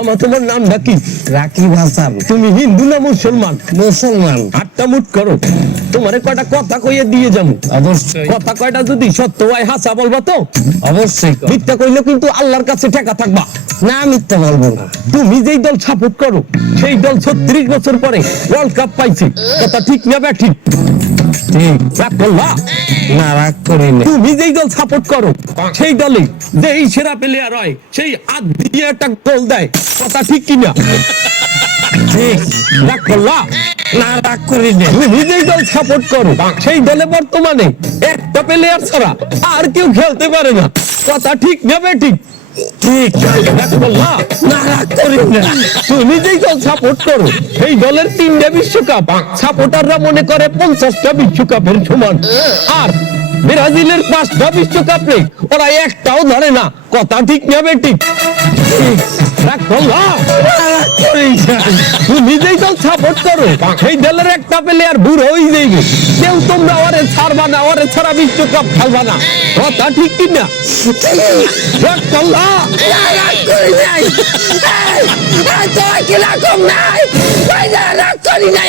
মামা তোমার নামটা কি? রাকিব হাসান। তুমি হিন্দু না মুসলমান? মুসলমান। আটটা মুট করো, তোমারে কয়টা কথা কইয়ে দিয়ে যাবো। অবশ্যই। কথা কয়টা যদি সত্য হয় হাসা বলবা তো? অবশ্যই। মিথ্যা কইলে কিন্তু আল্লাহর কাছে ঠেকা থাকবা। না, মিথ্যা বলবো না। তুমি যেই দল সাপোর্ট করো সেই দল 36 বছর পরে ওয়ার্ল্ড কাপ পাইছে, কথা ঠিক না ব্যাঠিক? ঠিক। রাগ করলা? না, রাগ করি না। তুমি যেই দল সাপোর্ট করো সেই দলে যেই সেরা প্লেয়ার হয় সেই হাত দিয়ে একটা গোল দেয়, কথা ঠিক কিনা? ঠিক। রাগ করলা? না, রাগ করি না। তুমি যেই দল সাপোর্ট করো সেই দলে বর্তমানে একটা প্লেয়ার ছাড়া আর কেউ খেলতে পারে না, কথা ঠিক না ব্যাঠিক? ঠিক। রাগ করলা? না, রাগ করি না। তুমি যেই দল সাপোর্ট করো সেই দলের 3টা বিশ্বকাপ সাপোর্টাররা মনে করে 50টা বিশ্বকাপের সমান, আর ব্রাজিলের 5টা বিশ্বকাপে ওরা একটাও ধরে না, কথা ঠিক না বেঠিক? রাগ করলা? রাগ করি না। তুমি যেই দল সাপোর্ট করো সেই দলের একটা প্লেয়ার বুড়ো হয়ে যাইবে, কেউ তোমরা ওরে ছাড়বা না, ওরে ছাড়া বিশ্বকাপ খেলবা না, কথা ঠিক কিনা? রাগ করলা? রাগ করি নাই। তোমার কি রকম নাই? রাগ করি নাই।